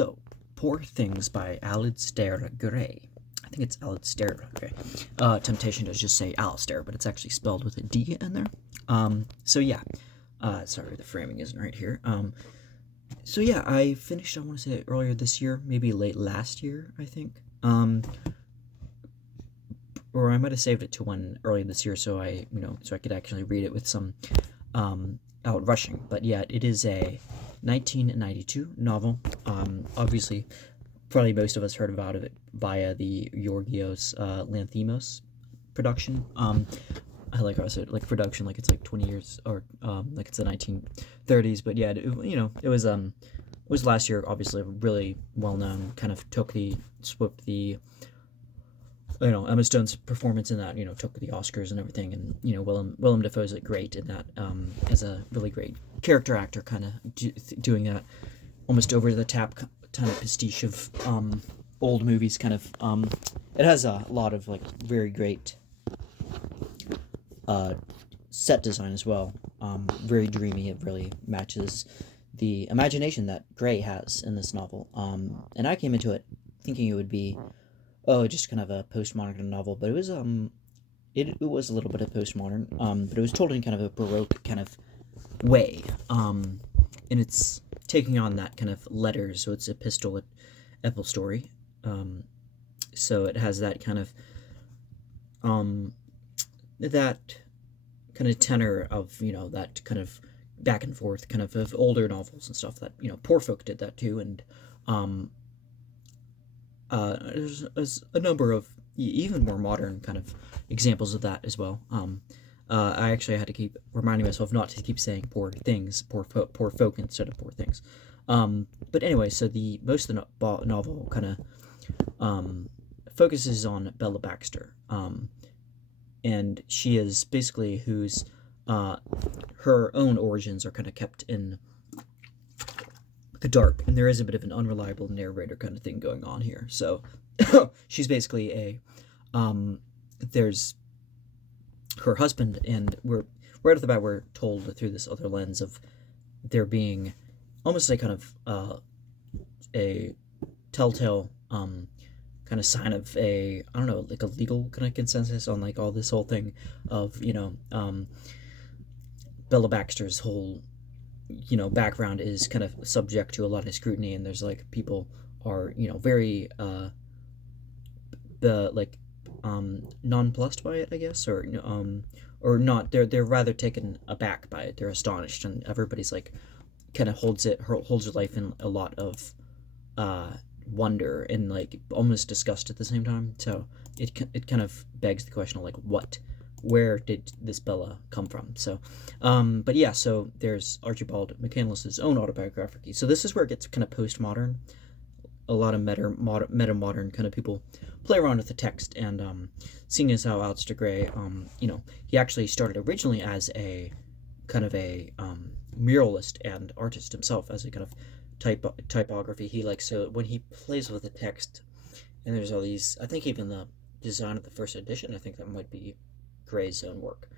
So, Poor Things by Alasdair Gray. I think it's Alasdair Gray. Temptation to just say Alasdair, but it's actually spelled with a D in there. Sorry, the framing isn't right here. I finished, I want to say earlier this year, maybe late last year, I think. Or I might have saved it to one early this year so I could actually read it with some out rushing. But yeah, it is a 1992 novel. Obviously, probably most of us heard about it via the Yorgos Lanthimos production. I like how I said like production, like it's like 20 years or like it's the 1930s. But yeah, it was last year. Obviously, really well known. Kind of swept the Emma Stone's performance in that, took the Oscars and everything, and Willem Dafoe's great in that as a really great character actor, kind of doing that almost over the top kind of pastiche of old movies. Kind of it has a lot of like very great set design as well. Very dreamy. It really matches the imagination that Gray has in this novel. And I came into it thinking it would be just kind of a postmodern novel, but it was it was a little bit of postmodern, but it was told in kind of a Baroque kind of way, and it's taking on that kind of letters, so it's epistle story, so it has that kind of tenor of that kind of back and forth kind of older novels and stuff that Poor Folk did that too, and there's a number of even more modern kind of examples of that as well. I actually had to keep reminding myself not to keep saying poor things, poor folk instead of poor things. But anyway, so the most of the novel kind of focuses on Bella Baxter, and she is basically whose her own origins are kind of kept in the dark, and there is a bit of an unreliable narrator kind of thing going on here. So she's basically there's her husband, and we're right off the bat we're told through this other lens of there being almost like kind of a telltale kind of sign of I don't know, like a legal kind of consensus on like all this whole thing of Bella Baxter's whole background is kind of subject to a lot of scrutiny, and there's like people are very nonplussed by it, I guess, or not. They're rather taken aback by it. They're astonished, and everybody's like kind of holds your life in a lot of wonder and like almost disgust at the same time. So it kind of begs the question of like where did this Bella come from? So, but yeah, so there's Archibald McCandless's own autobiography. So this is where it gets kind of postmodern. A lot of meta-modern kind of people play around with the text, and seeing as how Alasdair Gray, he actually started originally as a kind of a muralist and artist himself, as a kind of typography. So when he plays with the text, and there's all these, I think even the design of the first edition, I think that might be Gray's own work,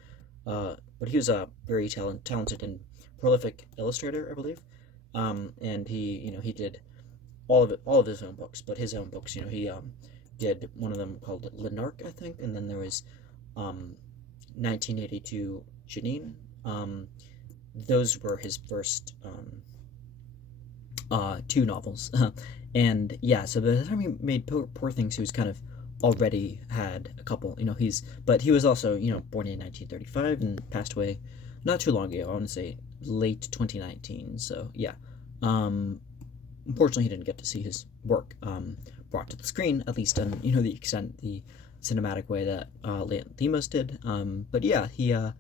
but he was a very talented and prolific illustrator, I believe, and he did all of his own books, but his own books, he did one of them called Lanark, I think, and then there was 1982 Janine. Those were his first two novels, and yeah, so by the time he made Poor Things, he was kind of already had a couple, but he was also, born in 1935 and passed away not too long ago. I want to say late 2019. So yeah, unfortunately he didn't get to see his work brought to the screen, at least in the extent, the cinematic way that Lanthimos did. But yeah, he I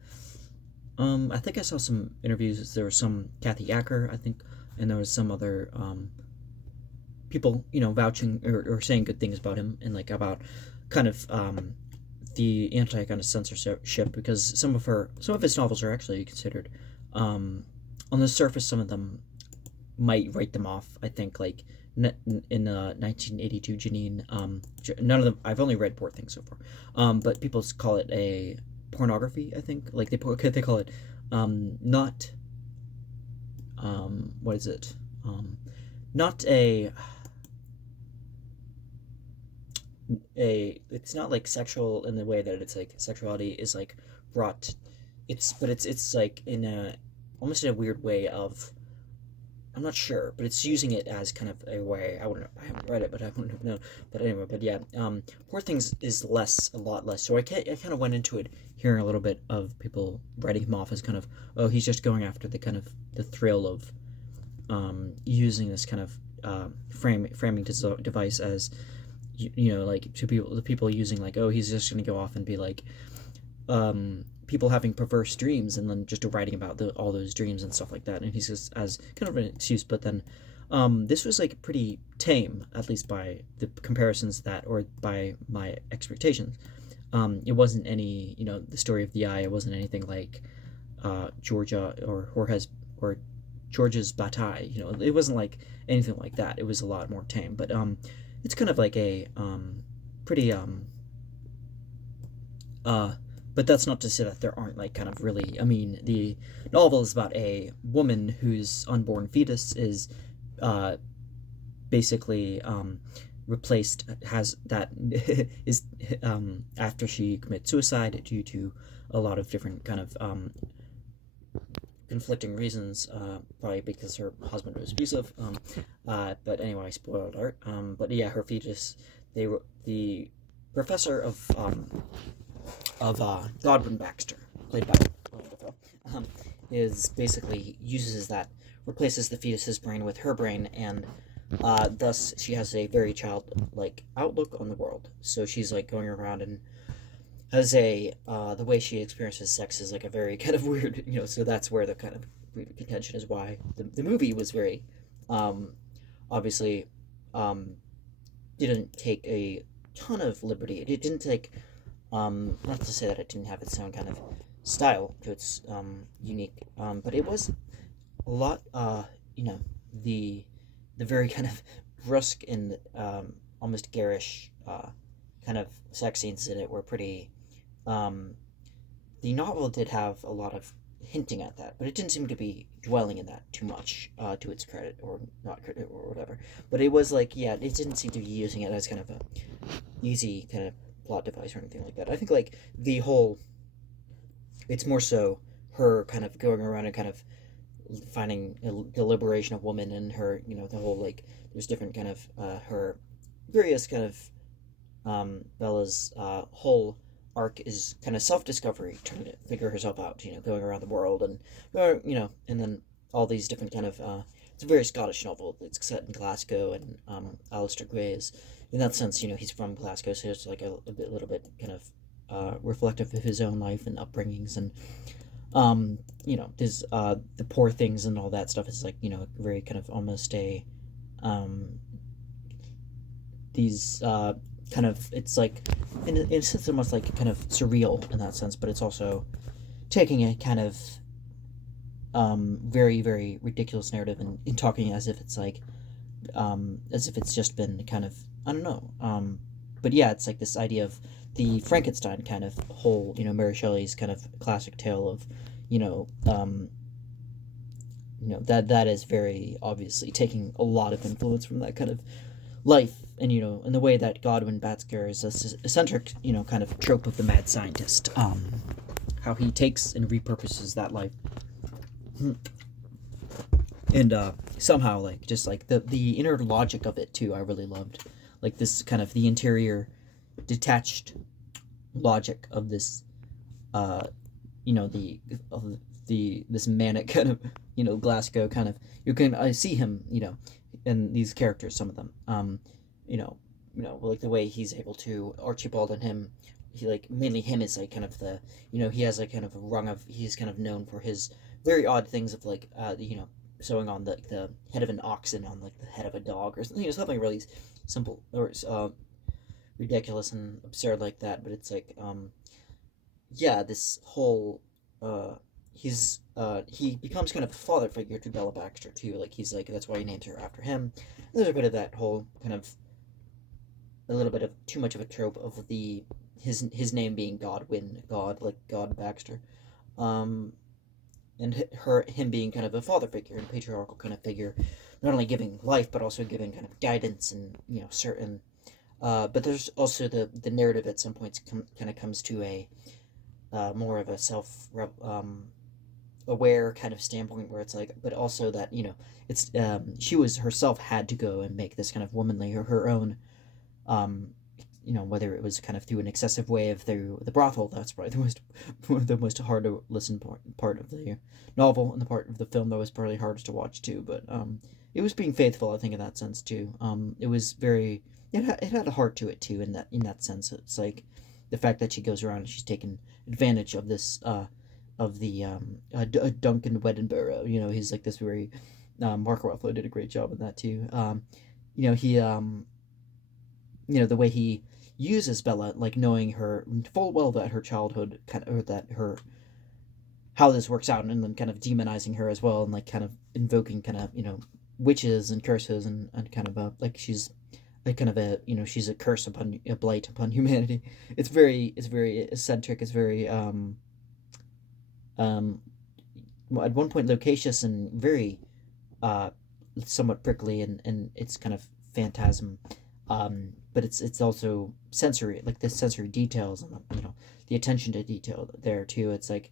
think I saw some interviews. There was some Kathy Acker, I think, and there was some other people, vouching or saying good things about him, and like about kind of the anti kind of censorship, because some of his novels are actually considered on the surface, some of them might write them off. I think like in 1982 Janine, none of them, I've only read Poor Things so far, but people call it a pornography. I think like they call it not what is it not a it's not like sexual in the way that it's like sexuality is like brought it's like in a almost in a weird way of I'm not sure, but it's using it as kind of a way. I wouldn't. I haven't read it, but I wouldn't know. But anyway, but yeah, Poor Things is a lot less. So I kind of went into it hearing a little bit of people writing him off as kind of, oh, he's just going after the kind of the thrill of using this kind of framing device as you know like to people the people using like oh he's just gonna go off and be like people having perverse dreams and then just writing about all those dreams and stuff like that and he's just as kind of an excuse but then this was like pretty tame at least by the comparisons that or by my expectations it wasn't any you know the story of the eye it wasn't anything like Georgia or Jorge's or George's Bataille you know it wasn't like anything like that it was a lot more tame but it's kind of like a pretty uh but that's not to say that there aren't like kind of really I mean the novel is about a woman whose unborn fetus is uh basically replaced has that is after she commits suicide due to a lot of different kind of conflicting reasons probably because her husband was abusive but anyway spoiled alert but yeah her fetus they were the professor of Godwin Baxter, played by Willem Dafoe, is basically uses that, replaces the fetus's brain with her brain, and thus she has a very childlike outlook on the world. So she's like going around and has a the way she experiences sex is like a very kind of weird, you know. So that's where the kind of weird contention is why the movie was very obviously um, didn't take a ton of liberty. It didn't take not to say that it didn't have its own kind of style to its unique, but it was a lot. You know, the the very kind of brusque and almost garish kind of sex scenes in it were pretty. Um, the novel did have a lot of hinting at that, but it didn't seem to be dwelling in that too much to its credit or not credit or whatever. But it was like, yeah, it didn't seem to be using it as kind of a easy kind of plot device or anything like that. I think like the whole, it's more so her kind of going around and kind of finding the liberation of woman and her, you know, the whole like there's different kind of her various kind of Bella's whole arc is kind of self discovery, trying to figure herself out, you know, going around the world and you know, and then all these different kind of it's a very Scottish novel. It's set in Glasgow, and Alasdair Gray is in that sense, you know, he's from Glasgow, so it's like a little bit kind of reflective of his own life and upbringings, and you know, there's the poor things and all that stuff is like you know very kind of almost a um, these kind of it's like in a sense almost like kind of surreal in that sense, but it's also taking a kind of very very ridiculous narrative and talking as if it's like as if it's just been kind of I don't know but yeah it's like this idea of the Frankenstein kind of whole you know Mary Shelley's kind of classic tale of you know you know that is very obviously taking a lot of influence from that kind of life and you know in the way that Godwin Batsker is a eccentric you know kind of trope of the mad scientist how he takes and repurposes that life and somehow like just like the inner logic of it too I really loved like this kind of the interior detached logic of this uh you know the this manic kind of you know Glasgow kind of you can I see him you know in these characters some of them you know like the way he's able to Archibald and him he like mainly him is like kind of the you know he has a kind of a rung of he's kind of known for his very odd things of like you know sewing on the head of an oxen on like the head of a dog or something you know something really simple or ridiculous and absurd like that but it's like yeah this whole uh he becomes kind of a father figure to Bella Baxter too like he's like that's why he named her after him there's a bit of that whole kind of a little bit of too much of a trope of the his name being Godwin God like God Baxter um and him being kind of a father figure and a patriarchal kind of figure not only giving life but also giving kind of guidance and certain. But there's also the narrative at some points kind of comes to a more of a aware kind of standpoint where it's like, but also that it's she was herself had to go and make this kind of womanly or her own, um, whether it was kind of through an excessive way of through the brothel. That's probably the most hard to listen part of the novel, and the part of the film that was probably hardest to watch too. But it was being faithful, I think, in that sense too. It was very it had a heart to it too, in that sense. It's like the fact that she goes around and she's taken advantage of this of the Duncan Weddenborough. He's like this very Mark Ruffalo did a great job in that too. He the way he uses Bella, like knowing her full well that her childhood kind of, or that her how this works out, and then kind of demonizing her as well, and like kind of invoking kind of witches and curses, and kind of like she's like kind of a she's a curse upon a blight upon humanity. It's very eccentric. It's very um at one point loquacious and very uh somewhat prickly, and it's kind of phantasm, but it's also sensory, like the sensory details, and the attention to detail there too. It's like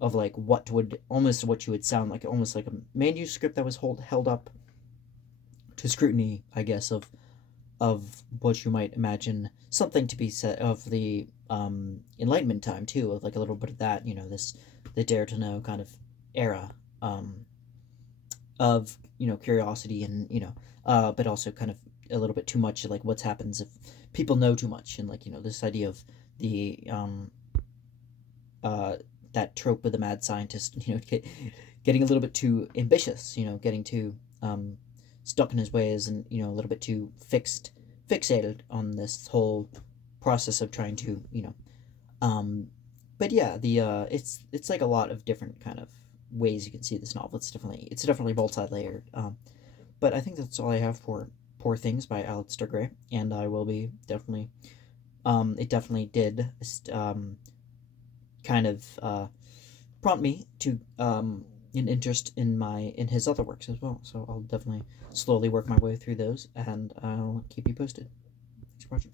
of like what you would sound like, almost like a manuscript that was held up to scrutiny, I guess, of what you might imagine something to be said of the Enlightenment time too, of like a little bit of that, this the dare to know kind of era, um, of curiosity, and but also kind of a little bit too much, like what happens if people know too much, and like this idea of the uh that trope of the mad scientist, getting a little bit too ambitious, getting too stuck in his ways, and a little bit too fixated on this whole process of trying to um but yeah, the it's like a lot of different kind of ways you can see this novel. It's definitely multi-layered, but I think that's all I have for Poor Things by Alasdair Gray, and I will be definitely it definitely did kind of prompt me to an interest in his other works as well. So I'll definitely slowly work my way through those, and I'll keep you posted. Thanks for watching.